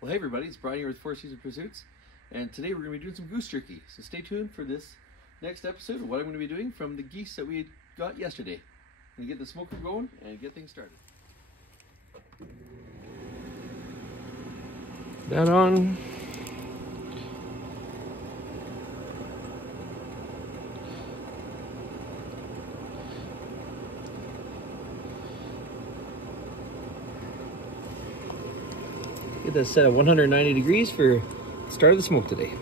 Well, hey everybody, it's Brian here with Four Season Pursuits, and today we're going to be doing some goose jerky. So stay tuned for this next episode of what I'm going to be doing from the geese that we got yesterday. I'm going to get the smoker going and get things started. That on. Get that set at 190 degrees for the start of the smoke today.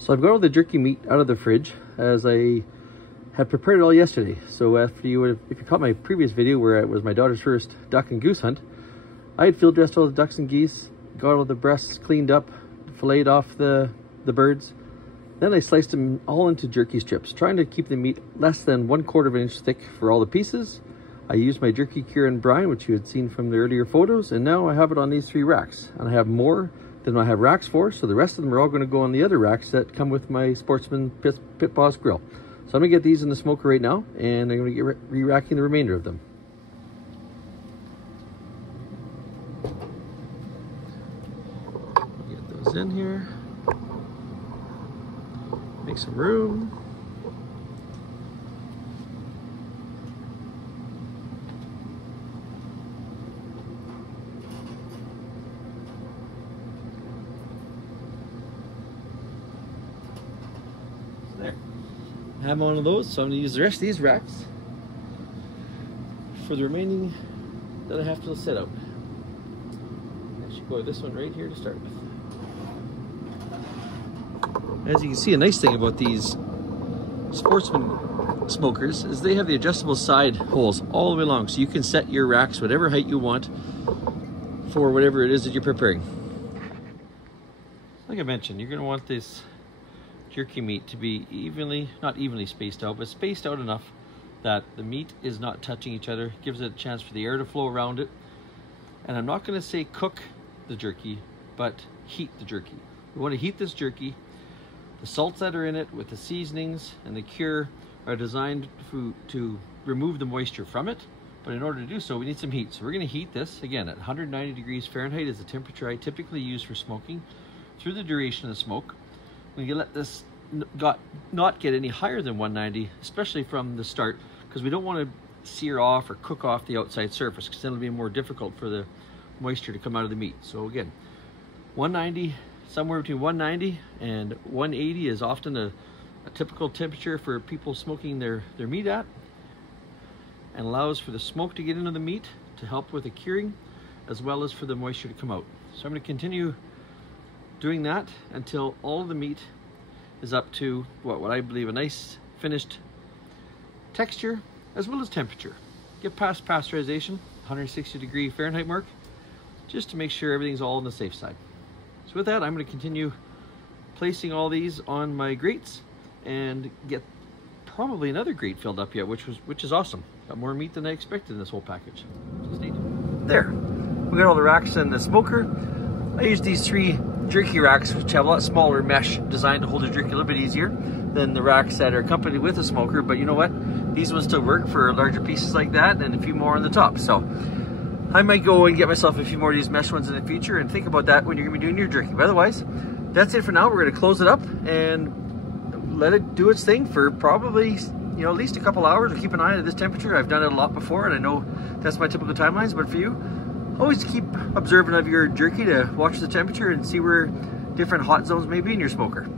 So I've got all the jerky meat out of the fridge as I had prepared it all yesterday. So if you caught my previous video where it was my daughter's first duck and goose hunt, I had field dressed all the ducks and geese, got all the breasts cleaned up, filleted off the birds. Then I sliced them all into jerky strips, trying to keep the meat less than 1/4 of an inch thick for all the pieces. I used my jerky cure and brine, which you had seen from the earlier photos, and now I have it on these 3 racks. And I have more than I have racks for, so the rest of them are all going to go on the other racks that come with my Sportsman Pit Boss grill. So I'm going to get these in the smoker right now, and I'm going to get re-racking the remainder of them. Get those in here. Make some room. There. I have one of those, so I'm going to use the rest of these racks for the remaining that I have to set out. I should go with this one right here to start with. As you can see, a nice thing about these Sportsman smokers is they have the adjustable side holes all the way along, so you can set your racks whatever height you want for whatever it is that you're preparing. Like I mentioned, you're going to want this jerky meat to be not evenly spaced out, but spaced out enough that the meat is not touching each other, gives it a chance for the air to flow around it. And I'm not going to say cook the jerky, but heat the jerky. We want to heat this jerky. The salts that are in it with the seasonings and the cure are designed to remove the moisture from it, but in order to do so we need some heat. So we're going to heat this again at 190 degrees Fahrenheit is the temperature I typically use for smoking through the duration of the smoke. We can let this not get any higher than 190, especially from the start, because we don't want to sear off or cook off the outside surface, because then it'll be more difficult for the moisture to come out of the meat. So again, 190, somewhere between 190 and 180 is often a typical temperature for people smoking their meat at, and allows for the smoke to get into the meat to help with the curing, as well as for the moisture to come out. So I'm going to continue doing that until all of the meat is up to what I believe a nice finished texture as well as temperature. Get past pasteurization, 160 degree Fahrenheit mark, just to make sure everything's all on the safe side. So with that, I'm going to continue placing all these on my grates and get probably another grate filled up yet, which is awesome. Got more meat than I expected in this whole package. Just neat. There, we got all the racks in the smoker. I use these 3 jerky racks, which have a lot smaller mesh designed to hold the jerky a little bit easier. than the racks that are accompanied with a smoker, but you know what? These ones still work for larger pieces like that and a few more on the top. So I might go and get myself a few more of these mesh ones in the future, and think about that when you're gonna be doing your jerky. But otherwise, that's it for now. We're gonna close it up and let it do its thing for probably, you know, at least a couple hours. Or keep an eye on this temperature. I've done it a lot before, and I know that's my typical timelines, but for you, always keep observant of your jerky to watch the temperature and see where different hot zones may be in your smoker.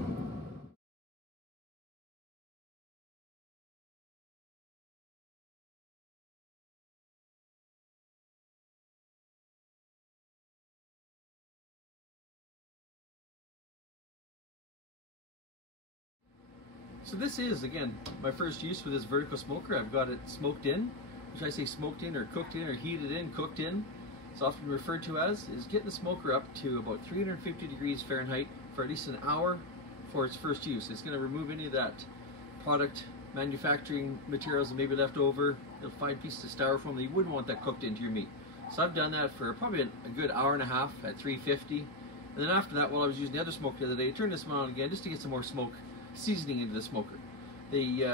So this is, again, my first use with this vertical smoker. I've got it smoked in, which I say smoked in or cooked in or heated in, cooked in. It's often referred to as, is getting the smoker up to about 350 degrees Fahrenheit for at least an hour for its first use. It's going to remove any of that product manufacturing materials that may be left over. You'll find pieces of styrofoam that you wouldn't want that cooked into your meat. So I've done that for probably a good hour and a half at 350. And then after that, while I was using the other smoker the other day, I turned this one on again just to get some more smoke seasoning into the smoker. They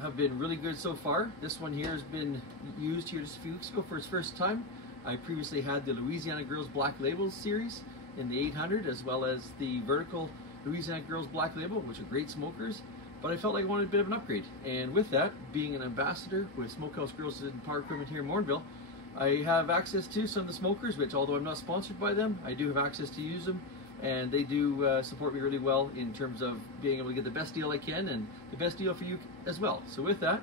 have been really good so far. This one here has been used here just a few weeks ago for its first time. I previously had the Louisiana Girls Black Label series in the 800, as well as the vertical Louisiana Girls Black Label, which are great smokers, but I felt like I wanted a bit of an upgrade. And with that, being an ambassador with Smokehouse Grills and Power Equipment here in Morinville, I have access to some of the smokers, which, although I'm not sponsored by them, I do have access to use them. And they do support me really well in terms of being able to get the best deal I can, and the best deal for you as well. So with that,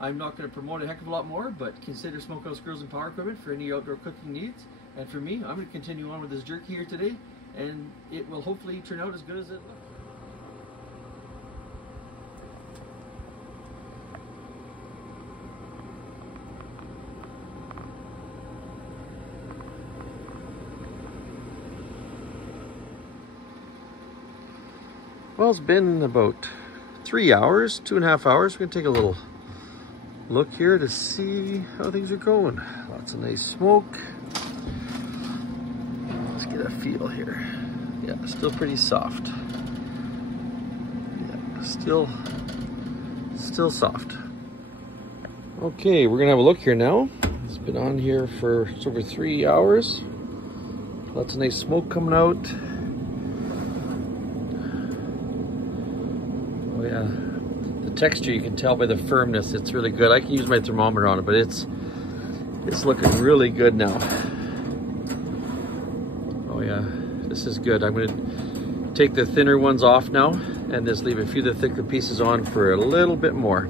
I'm not going to promote a heck of a lot more, but consider Smokehouse Grills and Power Equipment for any outdoor cooking needs. And for me, I'm going to continue on with this jerky here today, and it will hopefully turn out as good as it looks. Well, it's been about 3 hours, 2.5 hours. We're gonna take a little look here to see how things are going. Lots of nice smoke. Let's get a feel here. Yeah, still pretty soft. Yeah, still soft. Okay, we're gonna have a look here now. It's been on here for just over 3 hours. Lots of nice smoke coming out. Yeah, the texture, you can tell by the firmness, it's really good. I can use my thermometer on it, but it's looking really good now. Oh yeah, this is good. I'm going to take the thinner ones off now and just leave a few of the thicker pieces on for a little bit more.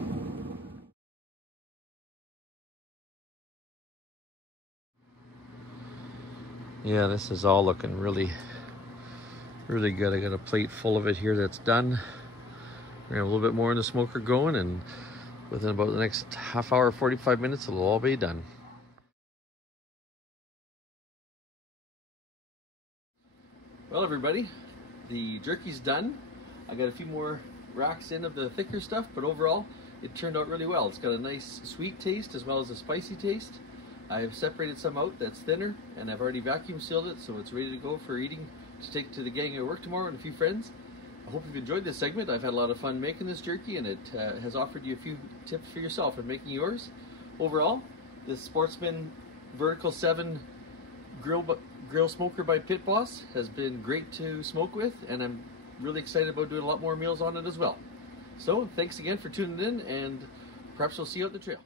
Yeah, this is all looking really good. I got a plate full of it here that's done. We're gonna have a little bit more in the smoker going, and within about the next half hour, 45 minutes, it'll all be done. Well, everybody, the jerky's done. I got a few more racks in of the thicker stuff, but overall, it turned out really well. It's got a nice sweet taste as well as a spicy taste. I've separated some out that's thinner, and I've already vacuum sealed it, so it's ready to go for eating to take to the gang at work tomorrow and a few friends. I hope you've enjoyed this segment. I've had a lot of fun making this jerky, and it has offered you a few tips for yourself in making yours. Overall, this Sportsman Vertical 7 grill smoker by Pit Boss has been great to smoke with, and I'm really excited about doing a lot more meals on it as well. So thanks again for tuning in, and perhaps we'll see you out the trail.